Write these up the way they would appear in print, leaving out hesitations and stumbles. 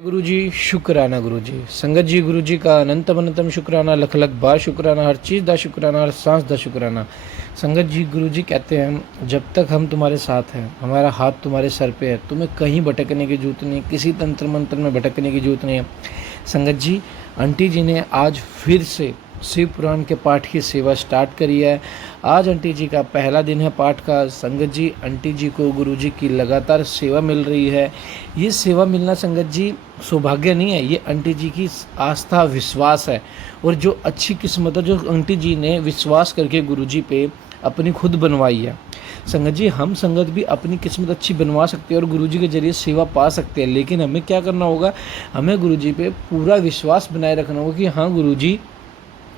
गुरु जी शुक्राना गुरु जी संगत जी गुरु जी का अनंतम अनंतम शुक्राना लख लख बार शुक्राना हर चीज़ दा शुक्राना हर सांस दा शुक्राना। संगत जी गुरु जी कहते हैं जब तक हम तुम्हारे साथ हैं हमारा हाथ तुम्हारे सर पे है, तुम्हें कहीं भटकने की जरूरत नहीं, किसी तंत्र मंत्र में भटकने की जरूरत नहीं है। संगत जी आंटी जी ने आज फिर से शिव पुराण के पाठ की सेवा स्टार्ट करी है। आज आंटी जी का पहला दिन है पाठ का। संगत जी आंटी जी को गुरु जी की लगातार सेवा मिल रही है। ये सेवा मिलना संगत जी सौभाग्य नहीं है, ये आंटी जी की आस्था विश्वास है। और जो अच्छी किस्मत है जो आंटी जी ने विश्वास करके गुरु जी पे अपनी खुद बनवाई है। संगत जी हम संगत भी अपनी किस्मत अच्छी बनवा सकते हैं और गुरु जी के जरिए सेवा पा सकते हैं, लेकिन हमें क्या करना होगा, हमें गुरु जी पे पूरा विश्वास बनाए रखना होगा कि हाँ गुरु जी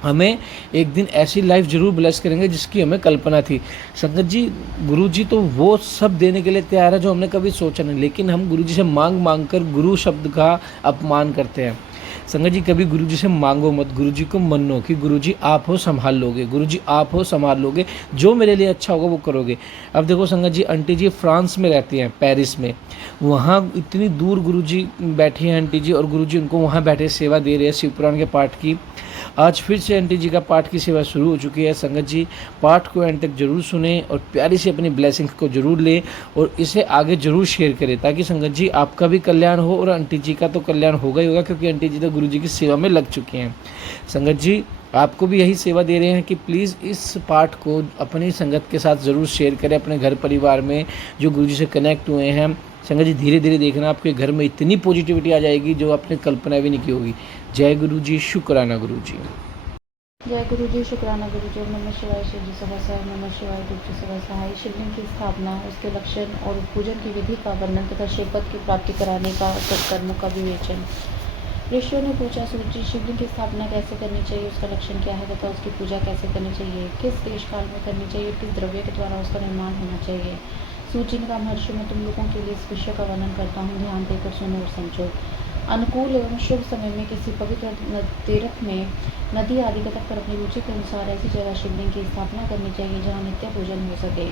हमें एक दिन ऐसी लाइफ जरूर ब्लेस करेंगे जिसकी हमें कल्पना थी। संगत जी गुरु जी तो वो सब देने के लिए तैयार है जो हमने कभी सोचा नहीं, लेकिन हम गुरु जी से मांग मांग कर गुरु शब्द का अपमान करते हैं। संगत जी कभी गुरु जी से मांगो मत, गुरु जी को मनो कि गुरु जी आप हो संभाल लोगे, गुरु जी आप हो संभाल लोगे, जो मेरे लिए अच्छा होगा वो करोगे। अब देखो संगत जी आंटी जी फ्रांस में रहती हैं, पेरिस में, वहाँ इतनी दूर गुरु जी बैठी हैं आंटी जी और गुरु जी उनको वहाँ बैठे सेवा दे रहे हैं शिव पुराण के पाठ की। आज फिर से आंटी जी का पाठ की सेवा शुरू हो चुकी है। संगत जी पाठ को एंड तक जरूर सुने और प्यारी से अपनी ब्लेसिंग्स को जरूर ले और इसे आगे जरूर शेयर करें, ताकि संगत जी आपका भी कल्याण हो और आंटी जी का तो कल्याण होगा ही होगा, क्योंकि आंटी जी तो गुरु जी की सेवा में लग चुकी हैं। संगत जी आपको भी यही सेवा दे रहे हैं कि प्लीज़ इस पाठ को अपनी संगत के साथ ज़रूर शेयर करें, अपने घर परिवार में जो गुरु जी से कनेक्ट हुए हैं। संगत जी धीरे धीरे देखना आपके घर में इतनी पॉजिटिविटी आ जाएगी जो आपने कल्पना भी नहीं की होगी। जय गुरु जी शुक्राना गुरु जी। जय गुरु जी शुक्राना गुरु जी। नमः शिवाय शिव जी सभा साहब नमः शिवाय गुरु जी सभा सहाय। शिवलिंग की स्थापना, उसके लक्षण और पूजन की विधि का वर्णन तथा शिवपद की प्राप्ति कराने का सत्कर्मों का विवेचन। ऋषियों ने पूछा, सूर्य जी शिवलिंग की स्थापना कैसे करनी चाहिए, उसका लक्षण क्या है तथा उसकी पूजा कैसे करनी चाहिए, किस देश काल में करनी चाहिए और किस द्रव्य के द्वारा उसका निर्माण होना चाहिए। सूर्य जी ने कहा, महर्षि मैं तुम लोगों के लिए इस विषय का वर्णन करता हूँ, ध्यान देकर सुनो और समझो। अनुकूल एवं शुभ समय में किसी पवित्र तीर्थ में नदी आदि के तट पर अपनी रुचि के अनुसार ऐसी जगह शिवलिंग की स्थापना करनी चाहिए जहाँ नित्य पूजन हो सके।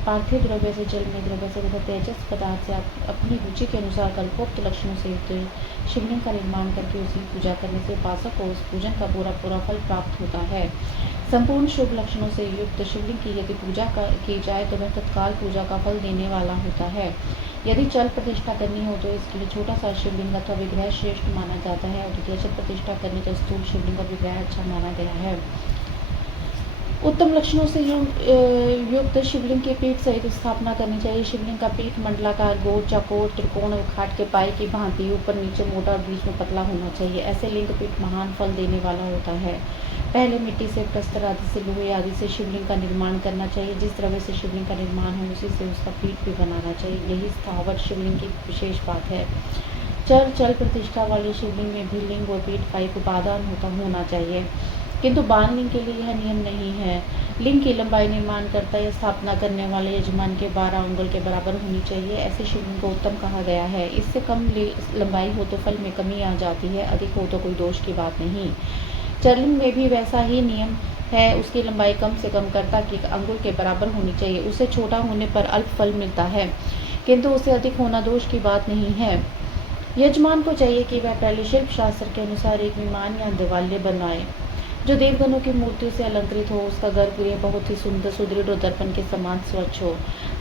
पार्थिव द्रव्य से, जलमय द्रव्य से तथा तेजस पदार्थ से अपनी रुचि के अनुसार कल्पोक्त लक्षणों से युक्त शिवलिंग का निर्माण करके उसकी पूजा करने से उपासक को उस पूजन का पूरा फल प्राप्त होता है। संपूर्ण शुभ लक्षणों से युक्त शिवलिंग की यदि पूजा की जाए तो वह तत्काल पूजा का फल देने वाला होता है। यदि चल प्रतिष्ठा करनी हो तो इसके लिए छोटा सा शिवलिंग अथवा विग्रह श्रेष्ठ माना जाता है और यदि अचल प्रतिष्ठा करनी तो स्थूल शिवलिंग का विग्रह अच्छा माना गया है। उत्तम लक्षणों से युक्त शिवलिंग के पीठ सहित स्थापना करनी चाहिए। शिवलिंग का पीठ मंडलाकार, गोल, चौकोर, त्रिकोण और खाट के पाए की भांति ऊपर नीचे मोटा और बीच में पतला होना चाहिए। ऐसे लिंग पीठ महान फल देने वाला होता है। पहले मिट्टी से, प्रस्तर आदि से, लोहे आदि से शिवलिंग का निर्माण करना चाहिए। जिस द्रव्य से शिवलिंग का निर्माण हो उसी से उसका पीठ भी बनाना चाहिए। यही स्थावर शिवलिंग की विशेष बात है। चल प्रतिष्ठा वाले शिवलिंग में भी लिंग और पीठ का एक उपादान होना चाहिए, किंतु बाल लिंग के लिए यह नियम नहीं है। लिंग की लंबाई निर्माणकर्ता या स्थापना करने वाले यजमान के 12 अंगुल के बराबर होनी चाहिए। ऐसे शिवलिंग को उत्तम कहा गया है। इससे कम लंबाई हो तो फल में कमी आ जाती है, अधिक हो तो कोई दोष की बात नहीं। चरलिंग में भी वैसा ही नियम है। उसकी लंबाई कम से कम कर्ता की अंगुल के बराबर होनी चाहिए। उससे छोटा होने पर अल्प फल मिलता है, किंतु उससे अधिक होना दोष की बात नहीं है। यजमान को चाहिए कि वह पहले शिल्प शास्त्र के अनुसार एक विमान या दिवाल्य बनवाए जो देवगणों की मूर्तियों से अलंकृत हो। उसका गर्भगृह बहुत ही सुंदर, सुदृढ़ और दर्पण के समान स्वच्छ हो।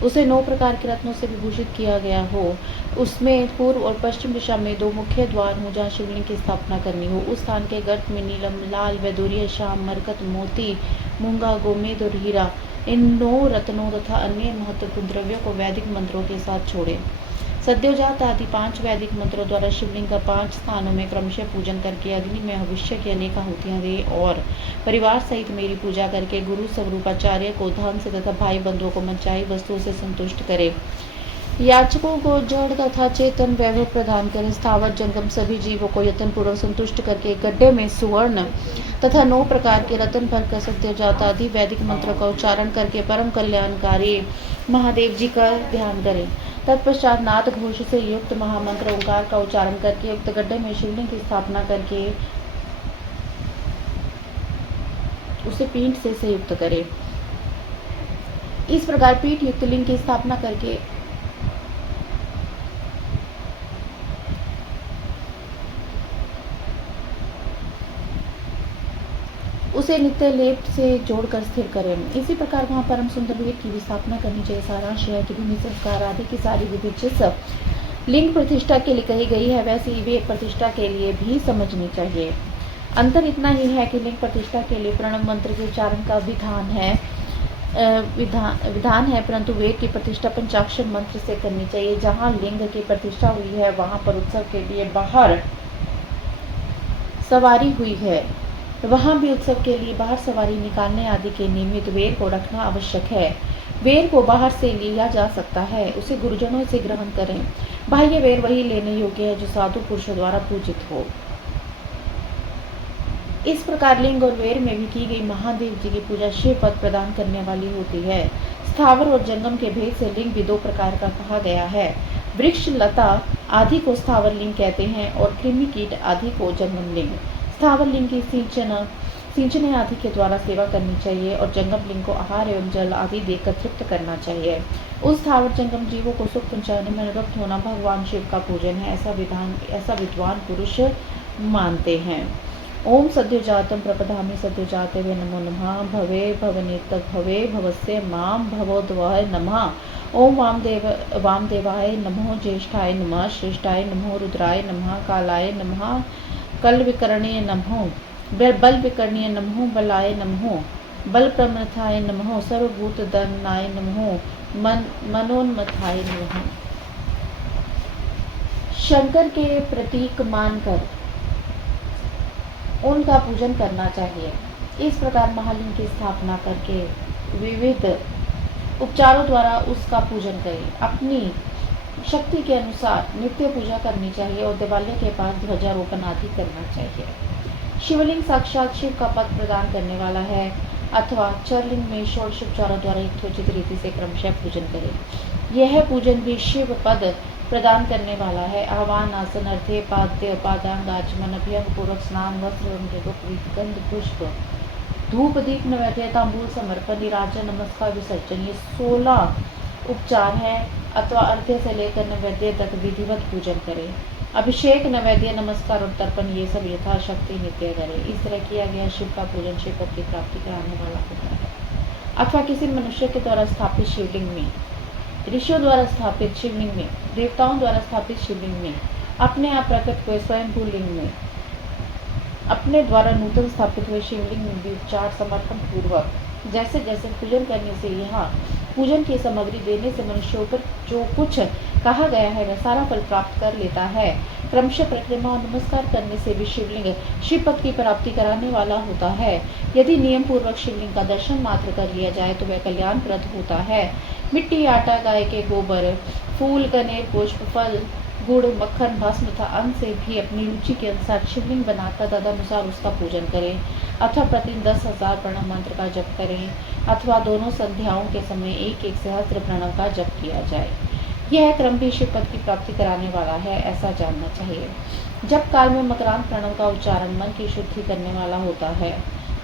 उसे 9 प्रकार के रत्नों से विभूषित किया गया हो। उसमें पूर्व और पश्चिम दिशा में 2 मुख्य द्वार हो जहाँ शिवलिंग की स्थापना करनी हो। उस स्थान के गर्त में नीलम, लाल, वैदूर्य, श्याम, मरकत, मोती, मूंगा, गोमेद और हीरा, इन 9 रत्नों तथा अन्य महत्वपूर्ण द्रव्यों को वैदिक मंत्रों के साथ छोड़े। सद्योजात आदि 5 वैदिक मंत्रों द्वारा शिवलिंग का 5 स्थानों में क्रमशः पूजन करके अग्नि में भविष्य की अनेक आहुतियां दे और परिवार सहित मेरी पूजा करके गुरु स्वरूपाचार्य को धन से तथा भाई बंधुओं को मनचाही वस्तुओं से संतुष्ट करे। याचकों को जड़ तथा चेतन वैभव प्रदान करें। स्थावर जंगम सभी जीवों को यत्न पूर्वक संतुष्ट करके गड्ढे में सुवर्ण तथा 9 प्रकार के रत्न भरकर सद्योजात आदि वैदिक मंत्रों का उच्चारण करके परम कल्याणकारी महादेव जी का ध्यान करें। तत्पश्चात नाद घोष से युक्त महामंत्र ओंकार का उच्चारण करके युक्त गड्ढे में शिवलिंग की स्थापना करके उसे पीठ से संयुक्त करें। इस प्रकार पीठ युक्त लिंग की स्थापना करके उसे नित्य लेप से जोड़कर स्थिर करें। इसी प्रकार वहाँ परम सुंदर वेद की भी स्थापना करनी चाहिए। सारांश यह है कि भूमि संस्कार आदि की सारी विधि जिस लिंग प्रतिष्ठा के लिए कही गई है वैसे ही वेद प्रतिष्ठा के लिए भी समझनी चाहिए। अंतर इतना ही है कि लिंग प्रतिष्ठा के लिए प्रणव मंत्र के उच्चारण का विधान है, परंतु वेद की प्रतिष्ठा पंचाक्षर मंत्र से करनी चाहिए। जहाँ लिंग की प्रतिष्ठा हुई है वहाँ पर उत्सव के लिए बाहर सवारी हुई है, वहाँ भी उत्सव के लिए बाहर सवारी निकालने आदि के निमित्त वेद को रखना आवश्यक है। वेद को बाहर से लिया जा सकता है, उसे गुरुजनों से ग्रहण करें। बाह्य वेद वही लेने योग्य है जो साधु पुरुषों द्वारा पूजित हो। इस प्रकार लिंग और वेद में भी की गई महादेव जी की पूजा शिव पद प्रदान करने वाली होती है। स्थावर और जंगम के भेद से लिंग भी दो प्रकार का कहा गया है। वृक्ष लता आदि को स्थावर लिंग कहते हैं और कृमि कीट आदि को जंगम लिंग। स्थावर लिंग की सिंचने आदि के द्वारा सेवा करनी चाहिए और जंगम लिंग को आहार एवं जल आदि देकर तृप्त करना चाहिए। उस स्थावर जंगम जीवों को सुख पहुंचाने में अनुरक्त होना भगवान शिव का पूजन है, ऐसा विद्वान पुरुष मानते हैं। ओम सद्योजातम प्रपदामि सद्योजाते वे नमो नमः। भवे भवनेतक भवे भवस्य माम भवोद्वाय नमः। ओम वामदेवाय नमो, ज्येष्ठाय नमः, श्रेष्ठाय नमो, रुद्राय नमः, कालाय नमः, कल विकरणीय नमो, बल विकरणीय नमो, बलाय नमो, बल प्रमथाय नमो, सर्वभूत दन्नाय नमो, मनोन्मथाय नमः। शंकर के प्रतीक मानकर उनका पूजन करना चाहिए। इस प्रकार महालिंग की स्थापना करके विविध उपचारों द्वारा उसका पूजन करें। अपनी शक्ति के अनुसार नित्य पूजा करनी चाहिए और दिवाली के बाद ध्वजारोपण आदि करना चाहिए। शिवलिंग साक्षात शिव का पद प्रदान करने वाला है अथवा चरलिंग में षोडश उपचारों द्वारा यथोचित रीति से क्रमशः पूजन करें। यह पूजन भी शिव पद प्रदान करने वाला है। आह्वान, आसन, अर्घ्य, पाद्य, उपादान, आचमन, अभ्यंग पूर्वक स्नान, वस्त्र एवं गंध, पुष्प, धूप, दीप, नैवेद्य, तांबूल समर्पण, निराजन, नमस्कार, विसर्जन, ये 16 उपचार है अथवा अर्घ्य से लेकर नैवेद्य तक विधिवत पूजन करें। अभिषेक, नैवेद्य, नमस्कार और तर्पण ये सब यथाशक्ति नित्य करें। इस तरह किया गया शिव का पूजन शिव पद की प्राप्ति कराने वाला होता है। अथवा किसी मनुष्य के द्वारा स्थापित शिवलिंग में, ऋषियों द्वारा स्थापित शिवलिंग में, देवताओं द्वारा स्थापित शिवलिंग में, अपने आप प्रकट हुए स्वयंभू लिंग में, अपने द्वारा नूतन स्थापित हुए शिवलिंग में भी उपचार समर्पण पूर्वक जैसे जैसे पूजन करने से यहाँ पूजन की सामग्री देने से मनुष्यों पर जो कुछ कहा गया है वह सारा फल प्राप्त कर लेता है। क्रमशः परिक्रमा और नमस्कार करने से भी शिवलिंग शिव पद की प्राप्ति कराने वाला होता है। यदि नियम पूर्वक शिवलिंग का दर्शन मात्र कर लिया जाए तो वह कल्याणप्रद होता है। मिट्टी, आटा, गाय के गोबर, फूल, कनेर, पुष्प, फल, गुड़, मक्खन, भस्म तथा अन्न से भी अपनी रुचि के अनुसार शिवलिंग बनाकर तदनुसार उसका पूजन करें। अथवा प्रतिदिन 10,000 प्रणव मंत्र का जप करें अथवा दोनों संध्याओं के समय एक सहस्त्र प्रणव का जप किया जाए। यह क्रम भी शिव पद की प्राप्ति कराने वाला है, ऐसा जानना चाहिए। जप काल में मकरांत प्रणव का उच्चारण मन की शुद्धि करने वाला होता है।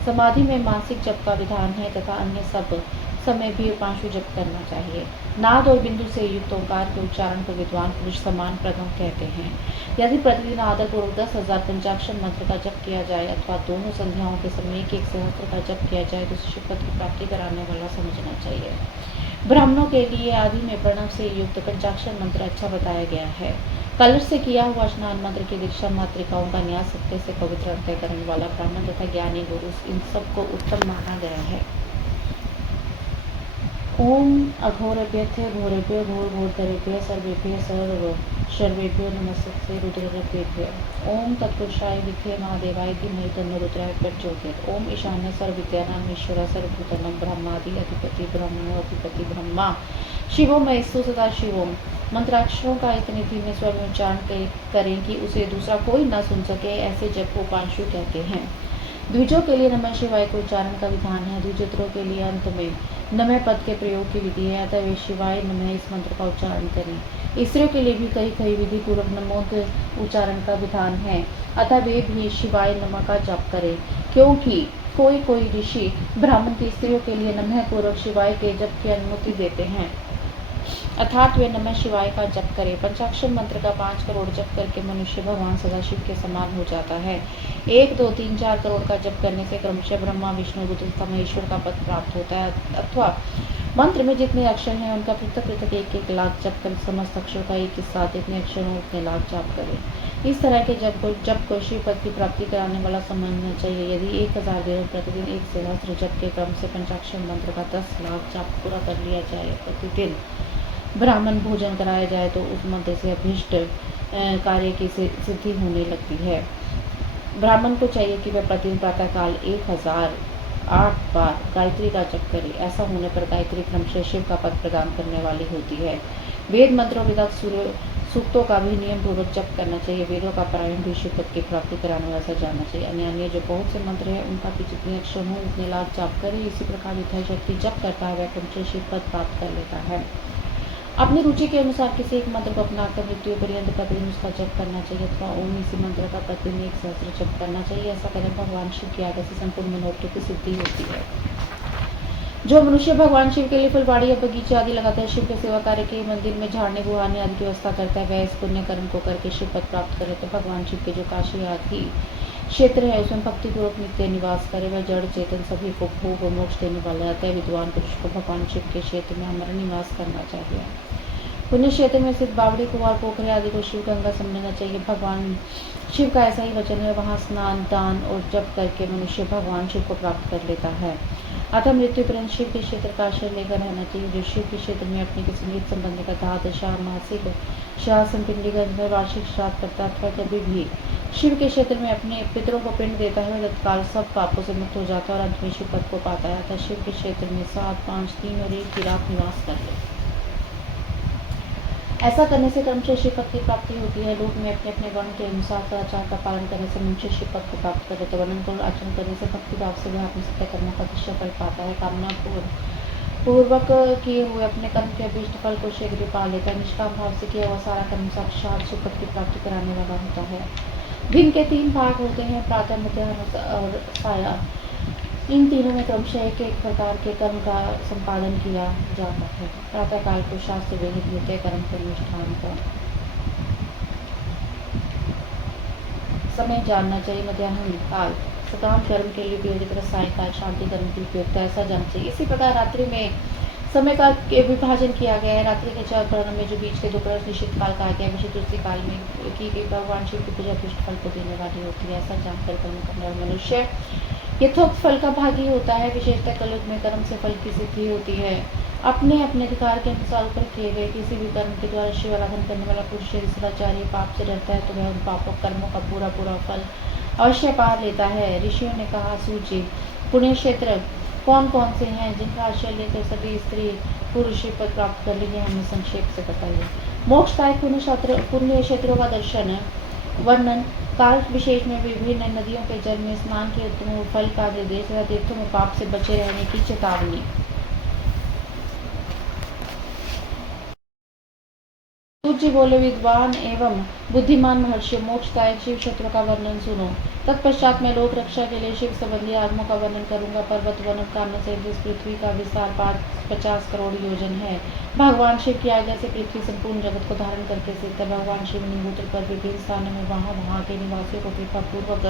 समाधि में मासिक जप का विधान है तथा अन्य सब समय भी उपांशु जप करना चाहिए। नाद और बिंदु से युक्त ओंकार के उच्चारण को विद्वान पुरुष समान प्रणव कहते हैं। यदि प्रतिदिन आदर पूर्वक 10,000 पंचाक्षर मंत्र का जप किया जाए अथवा दोनों संध्याओं के समय एक सहस्त्र का जप किया जाए तो शिव पद की प्राप्ति कराने वाला समझना चाहिए। ब्राह्मणों के लिए आदि में प्रणव से युक्त पंचाक्षर मंत्र अच्छा बताया गया है। कलश से किया हुआ स्नान मंत्र की दीक्षा मातृकाओं का न्यास सत्य से पवित्र अंत्य करने वाला ब्राह्मण तथा ज्ञानी गुरु इन सबको उत्तम माना गया है। ओम अघोरेभ्यः घोरेभ्यो घोरघोरतरेभ्यः सर्वेभ्यो नमस्ते रुद्रेभ्यः। ओम तत्पुरुषाय विद्महे महादेवाय धीमहि तन्नो रुद्रः प्रचोदयात्। ओम ईशान्य सर्वविद्यानां ईश्वरः सर्वभूतानां ब्रह्मादि अधिपति ब्रह्मणो अधिपति ब्रह्मा शिवो महेस्तु सदा शिवोम। मंत्राक्षरों का इतने धीमे स्वर में उच्चारण करें कि उसे दूसरा कोई न सुन सके, ऐसे जप को उपांशु कहते हैं। द्विजों के लिए नमः शिवाय के उच्चारण का विधान है। द्विजोत्तरों के लिए अंत में नमः पद के प्रयोग की विधि है, अतः वे शिवाय नमः इस मंत्र का उच्चारण करें। स्त्रियों के लिए भी कई विधि पूर्वक नमोद उच्चारण का विधान है, अतः वे भी शिवाय नमः का जप करें, क्योंकि कोई ऋषि ब्राह्मण की स्त्रियों के लिए नमः पूर्वक शिवाय के जप की अनुमति देते हैं। अर्थात वे नमः शिवाय का जप करे। पंचाक्षर मंत्र का 5 करोड़ जप करके मनुष्य भगवान सदाशिव के समान हो जाता है। 1, 2, 3, 4 करोड़ का जप करने से क्रमशः ब्रह्मा, विष्णु, रुद्र तथा महेश्वर का पद प्राप्त होता है। अथवा मंत्र में जितने अक्षर हैं उनका पृथक पृथक 1-1 लाख जप कर समस्त अक्षरों का एक ही साथ जितने अक्षर हों उतने लाख जप करें। इस तरह के जप को शिव पद की प्राप्ति कराने वाला समझना चाहिए। यदि 1000 दिन प्रतिदिन 1 सहस्त्र जप के क्रम से पंचाक्षर मंत्र का 10 लाख जप पूरा कर लिया जाए, प्रतिदिन ब्राह्मण भोजन कराया जाए तो उस मंत्र से अभीष्ट कार्य की सिद्धि होने लगती है। ब्राह्मण को चाहिए कि वह प्रतिदिन प्रातःकाल 1008 बार गायत्री का जप करे। ऐसा होने पर गायत्री क्रमशः शिव का पद प्रदान करने वाली होती है। वेद मंत्रों विदात सूक्तों का भी नियम पूर्वक जप करना चाहिए। वेदों का पारायण भी शिव पद की प्राप्ति कराने वाला जानना चाहिए। अन्य जो बहुत से मंत्र हैं उनका भी जितने अक्षर हों उतने लाख जप करे। इसी प्रकार यथाशक्ति जप करता है वह क्रमशः शिव पद प्राप्त कर लेता है। अपनी रुचि के अनुसार किसी एक मंत्र को अपनाकर मृत्यु पर्यंत प्रतिदिन उसका जप करना चाहिए अथवा ओम इसी मंत्र का प्रतिदिन 1 सहस्त्र जप करना चाहिए। ऐसा करने पर भगवान शिव की आज्ञा से संपूर्ण मनोरथों की सिद्धि होती है। जो मनुष्य भगवान शिव के लिए फुलवाड़ी या बगीचे आदि लगाता है, शिव के सेवा कार्य के मंदिर में झाड़ने बुहारने आदि की व्यवस्था करता है, वह इस पुण्य कर्म को करके शिव पद प्राप्त करे। तो भगवान शिव के जो काशी आदि क्षेत्र है उसमें भक्तिपूर्वक नित्य निवास करे। वह जड़ चेतन सभी को भोग और मोक्ष देने वाला रहता है। विद्वान पुरुष को भगवान शिव के क्षेत्र में अमर निवास करना चाहिए। पुण्य क्षेत्र में स्थित बावड़ी, कुआर, पोखरे आदि को शिव गंगा समझना चाहिए। भगवान शिव का ऐसा ही वचन है, वहाँ स्नान, दान और जप करके मनुष्य भगवान शिव को प्राप्त कर लेता है। अतः मृत्यु पर्यंत शिव के क्षेत्र का आश्रय लेकर रहना चाहिए। जो शिव के क्षेत्र में अपने किसी मृत संबंधी का दाह, मासिक श्राद्ध, संपिंडीकरण, वार्षिक श्राद्ध करता अथवा कभी भी शिव के क्षेत्र में अपने पितरों को पिंड देता है, वह तत्काल सब पापों से मुक्त हो जाता है और अंत में शिव पद को पाता है। अतः शिव के क्षेत्र में 7, 5, 3 और 1 की रात निवास कर ले। ऐसा करने से क्रमशः शिव पद की प्राप्ति होती है। लोक में अपने अपने वर्ण के अनुसार सदाचार का पालन करने से मनुष्य शिव पद को प्राप्त कर लेते। वर्णन को आचरण करने से भक्ति भाव से वह अपने सत्य कर्मों का दृश्य फल पाता है। कामना पूर्वक किए हुए अपने कर्म के अभीष्ट फल को शीघ्र ही पा लेता है। निष्काम भाव से किया हुआ सारा कर्म साक्षात शिव पद की प्राप्ति कराने वाला होता है। दिन के 3 भाग होते हैं, प्रातः, मध्याह्न और साया। इन तीनों में क्रमशः एक प्रकार के कर्म का संपादन किया जाता है। प्रातःकाल को शास्त्र विहित नित्य कर्म के अनुष्ठान का समय जानना चाहिए। मध्याह्न काल सकाम कर्म के लिए उपयोगित तथा सायकाल शांति कर्म के उपयुक्त ऐसा जानना चाहिए। इसी प्रकार रात्रि में समय का विभाजन किया गया है। रात्रि के 4 पहरों में जो बीच के 2 प्रहर निश्चित काल कहा गया है, विशिष्ट उसी काल में की गई भगवान शिव की पूजा अभीष्ट फल को देने वाली होती है। ऐसा जानकर कर्म करने वाला मनुष्य यथोक्त फल का भागी होता है। विशेषतः कलयुग में कर्म से फल की सिद्धि होती है। अपने अपने अधिकार के अनुसार ऊपर किए गए किसी भी कर्म के द्वारा शिव आराधन करने वाला पुरुष यदि सदाचारी पाप से डरता है तो वह उन पापों कर्मों का पूरा फल अवश्य पा लेता है। ऋषियों ने कहा, सूची पुण्य क्षेत्र कौन कौन से हैं जिनका आश्रय लेकर सभी स्त्री पुरुष शिव पद प्राप्त कर लेंगे, हमें संक्षेप से बताइए। मोक्षदायक पुण्य क्षेत्रों का दर्शन वर्णन, काल विशेष में विभिन्न नदियों के जल में स्नान के उत्तम फल का निर्देश तथा तीर्थों में पाप से बचे रहने की चेतावनी। सूर्य बोले, विद्वान एवं बुद्धिमान महर्षि, मोक्षदायक शिव क्षेत्रों का वर्णन सुनो। तत्पश्चात मैं लोक रक्षा के लिए शिव संबंधी आगमों का वर्णन करूंगा। पर्वत वन कामना से इस पृथ्वी का विस्तार 50 करोड़ योजन है। भगवान शिव की आज्ञा से पृथ्वी संपूर्ण जगत को धारण करके स्थित है। भगवान शिव निभूत्र पर विभिन्न स्थानों में वहाँ के निवासियों को कृपा पूर्वक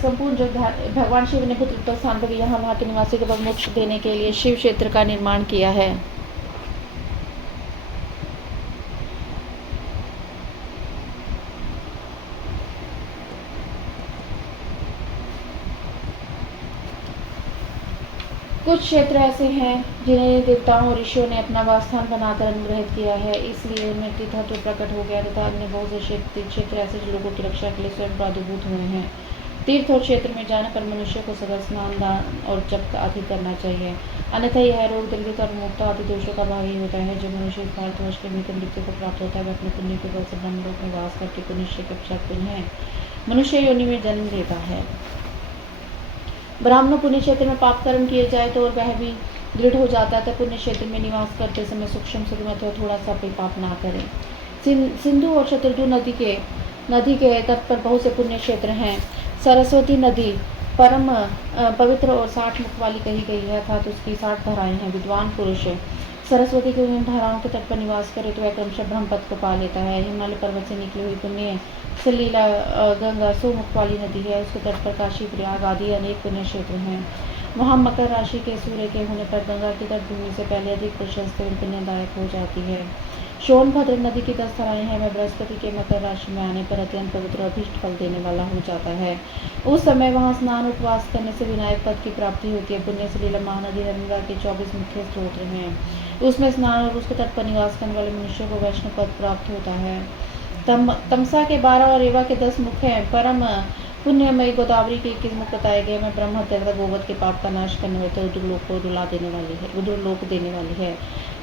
संपूर्ण जग भगवान शिव ने पुत्र स्थान पर यहाँ वहाँ के निवासियों को मोक्ष देने के लिए शिव क्षेत्र का निर्माण किया है। कुछ क्षेत्र ऐसे हैं जिन्हें देवताओं और ऋषियों ने अपना वासस्थान बनाकर अनुग्रहित किया है, इसलिए उनमें तीर्थत्व प्रकट हो गया तथा अन्य बहुत से क्षेत्र ऐसे जो लोगों की रक्षा के लिए स्वयं प्रादुर्भूत हुए हैं। तीर्थ और क्षेत्र में जाने पर मनुष्य को सदा स्नान, दान और जप आदि करना चाहिए, अन्यथा यह रोग, दरिद्रता और मुक्ता आदि दोषों का भागी होता है। जो मनुष्य भारतवर्ष के भीतर मृत्यु को प्राप्त होता है वह अपने पुण्य के बल से ब्रह्मलोक में वास करके पुण्य के पश्चात पुनः मनुष्य योनि में जन्म लेता है। ब्राह्मणों पुण्य क्षेत्र में पाप कर्म किए जाए तो और वह भी दृढ़ हो जाता है, तो पुण्य क्षेत्र में निवास करते समय सूक्ष्म सुगम अथवा थोड़ा सा भी पाप ना करें। सिंधु और शतरुंधु नदी के तट पर बहुत से पुण्य क्षेत्र हैं। सरस्वती नदी परम पवित्र और 60 मुख वाली कही गई है, अर्थात उसकी 60 धाराएं हैं। विद्वान पुरुष सरस्वती की उन धाराओं के तट पर निवास करे तो वह क्रमशः ब्रह्मपद को पा लेता है। हिमालय पर्वत से निकली हुई पुण्य सलीला गंगा 100 मुख वाली नदी है। उसके तट पर काशी, प्रयाग आदि अनेक पुण्य क्षेत्र हैं। वहाँ मकर राशि के सूर्य के होने पर गंगा की तट भूमि से पहले अधिक प्रशस्त एवं पुण्यदायक हो जाती है। सोनभद्र नदी की 10 धाराएं हैं। वह बृहस्पति के मकर राशि में आने पर अत्यंत पवित्र और अभीष्ट फल देने वाला हो जाता है। उस समय वहाँ स्नान उपवास करने से विनायक पद की प्राप्ति होती है। पुण्य सलीला महानदी नर्मदा के 24 मुख्य स्रोत हैं। उसमें स्नान और उसके तट पर निवास करने वाले मनुष्यों को वैष्णव पद प्राप्त होता है। तमसा के 12 और रेवा के 10 मुख हैं। परम पुण्यमयी गोदावरी के 21 मुख बताए गए में ब्रह्म हत्या गोवध के पाप का नाश करने वाले उद्रलोक को उद्रलोक देने वाली है।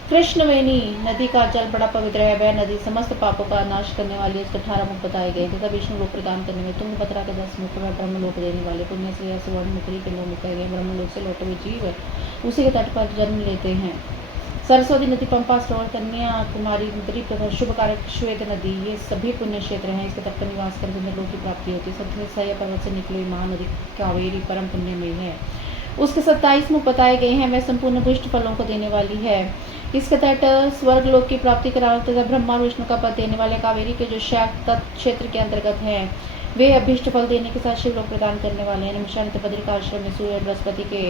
कृष्णवेणी नदी का जल बड़ा पवित्र है। वह नदी समस्त पापों का नाश करने वाली है। उसके 18 मुख बताए गए तथा विष्णु लोक प्रदान करने में तुंगभद्रा के 10 मुख वह ब्रह्मलोक देने वाले। पुण्य से सुवर्ण मुखरी के 9 मुख गए। ब्रह्मलोक से लौटे हुए जीव उसी के तट पर जन्म लेते हैं। सरस्वती नदी, पंपा, सरोवर, कन्या कुमारी, द्वीप तथा शुभ कारक श्वेत नदी, ये सभी पुण्य क्षेत्र हैं। इसके तट पर निवास कर पुण्यलोक की प्राप्ति होती है। सबसे सह्य पर्वत से निकली हुई महानदी कावेरी परम पुण्यमयी है। उसके 27 मुख बताए गए हैं। वह संपूर्ण दुष्ट फलों को देने वाली है। इसके तट स्वर्ग लोक की प्राप्ति कराने तथा ब्रह्मा विष्णु का पद देने वाले कावेरी के जो शाक्त तट क्षेत्र के अंतर्गत हैं, वे अभीष्ट फल देने के साथ शिवलोक प्रदान करने वाले हैं। नमशांत बद्रिकाश्रम में सूर्य बृहस्पति के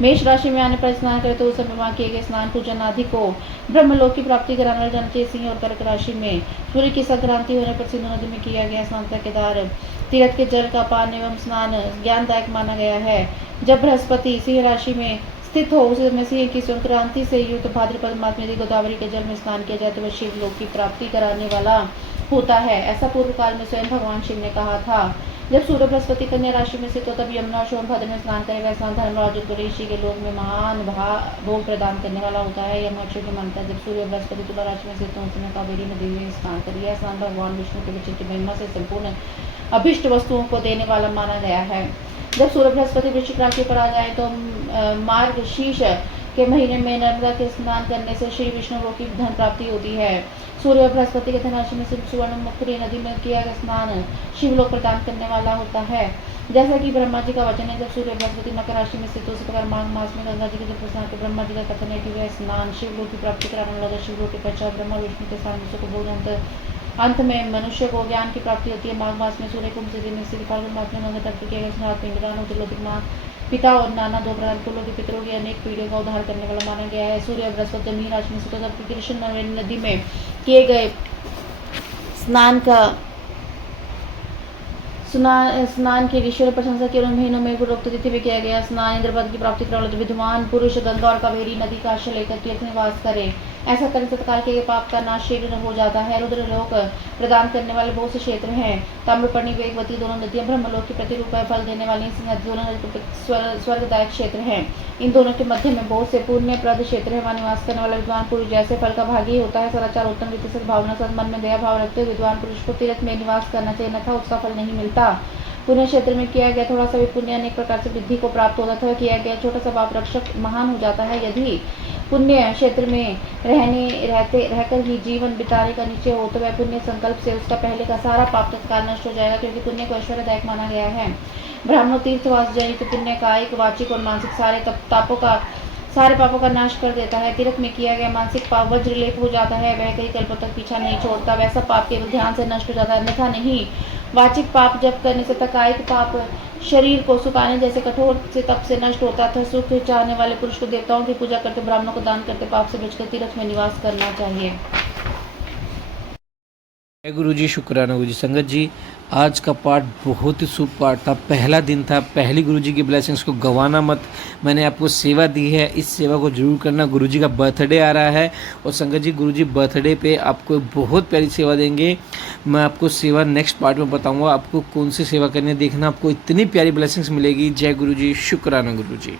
मेष राशि में आने पर स्नान करे तो उस समय वहाँ किए गए स्नान पूजन आदि को ब्रह्मलोक की प्राप्ति कराने वाले जानते। सिंह और कर्क राशि में सूर्य की संक्रांति होने पर सिंधु नदी में किया गया स्नान तथा केदार तीर्थ के जल का पान एवं स्नान ज्ञानदायक माना गया है। जब बृहस्पति सिंह राशि में स्थित हो उस समय सिंह की संक्रांति से युक्त भाद्रपद मास में यदि गोदावरी के जल में स्नान किया जाए तो वह शिवलोक की प्राप्ति कराने वाला होता है। ऐसा पूर्व काल में स्वयं भगवान शिव ने कहा था। जब सूर्य बृहस्पति कन्या राशि में स्थित हो तब यमुना और सोनभद्र में स्नान करे। वह स्नान धर्मराज ऋषि के लोक में महान भोग प्रदान करने वाला होता है। यह मनुष्य की मानता है। जब सूर्य बृहस्पति तुला राशि में स्थित हो उस समय कावेरी नदी में स्नान करे। यह स्नान भगवान विष्णु के विचित्र महिमा से संपूर्ण अभिष्ट वस्तुओं को देने वाला माना गया है। जब सूर्य बृहस्पति वृश्चिक राशि पर आ जाए तो मार्गशीर्ष के महीने में नर्मदा के स्नान करने से श्री विष्णु लोक की धन प्राप्ति होती है। सूर्य और बृहस्पति के धन राशि में सुवर्ण मुखरी नदी में किया गया स्नान शिवलोक प्रदान करने वाला होता है। जैसा कि ब्रह्मा जी का वचन है, जब सूर्य बृहस्पति मकर राशि में स्थित हो उस प्रकार माघ मास में गंगा जी के जब स्नान के ब्रह्मा जी का कथन है कि वह स्नान शिवलोक की प्राप्ति कराने वाला। शिवलोक के पश्चात ब्रह्मा विष्णु के साथ को भोग अंत में मनुष्य को ज्ञान की प्राप्ति होती है। माघ मास में सूर्य कुंभ से में स्थित, फाल्गुन मास में गंगा तट पर किया गया स्नान पिंडदान उद्रलोक माँ पिता और नाना दो प्रकार कुलों के पितरों की अनेक पीढ़ियों का उद्धार करने वाला माना गया है। सूर्य और बृहस्पति जमीन राशि में स्थित जबकि कृष्ण नदी में किए गए स्नान की ईश्वर प्रशंसा के महीनों में पूर्वोक्त तिथि में किया गया स्नान इंद्रपद की प्राप्ति कराने विद्वान पुरुष गंगा और कावेरी नदी का आश्रय लेकर तीर्थ निवास करे। ऐसा करने से तत्काल के पाप का नाश शीघ्र हो जाता है। रुद्र लोक प्रदान करने वाले बहुत से क्षेत्र हैं। ताम्रपर्णी वेगवती दोनों नदियां ब्रह्मलोक की प्रतिरूप फल देने वाली दोनों स्वर्गदायक क्षेत्र हैं। इन दोनों के मध्य में बहुत से पुण्यप्रद क्षेत्र है। वहाँ निवास करने वाला विद्वान पुरुष जैसे फल का भागी होता है। सदाचार, उत्तम रीति से भावना, सदमन में दया भाव रखते हुए विद्वान पुरुष को तीर्थ में निवास करना चाहिए, अन्यथा उसका फल नहीं मिलता। पुण्य क्षेत्र में किया गया थोड़ा सा भी पुण्य अनेक प्रकार से वृद्धि को प्राप्त होता था। किया गया छोटा सा पाप रक्षक महान हो जाता है। यदि पुण्य क्षेत्र में रहकर ही जीवन बिताने का निश्चय हो तो वह पुण्य संकल्प से उसका पहले का सारा पाप तत्काल नष्ट हो जाएगा, क्योंकि पुण्य को ऐश्वर्यदायक माना गया है। ब्राह्मण तीर्थवास जनित पुण्य कायिक, वाचिक और मानसिक सारे पापों का नाश कर देता है। तीर्थ में किया गया मानसिक पाप वज्रलेप हो जाता है, वह कई कल्पों तक पीछा नहीं छोड़ता। वैसा पाप केवल ध्यान से नष्ट हो जाता है, अन्यथा नहीं। वाचिक पाप जप करने से कायिक पाप शरीर को सुखाने जैसे कठोर से तप से नष्ट होता था। सुख चाहने वाले पुरुष को देवताओं की पूजा करते, ब्राह्मणों को दान करते, पाप से बचकर तीर्थ में निवास करना चाहिए। गुरु जी, शुक्राना गुरु जी। संगत जी, आज का पाठ बहुत ही शुभ पाठ था। पहला दिन था, पहली गुरु जी की ब्लेसिंग्स को गंवाना मत। मैंने आपको सेवा दी है, इस सेवा को जरूर करना। गुरु जी का बर्थडे आ रहा है और संगत जी गुरु जी बर्थडे पे आपको बहुत प्यारी सेवा देंगे। मैं आपको सेवा नेक्स्ट पार्ट में बताऊंगा आपको कौन सी सेवा करनी है। देखना, आपको इतनी प्यारी ब्लेसिंग्स मिलेगी। जय गुरु जी, शुक्राना गुरु जी।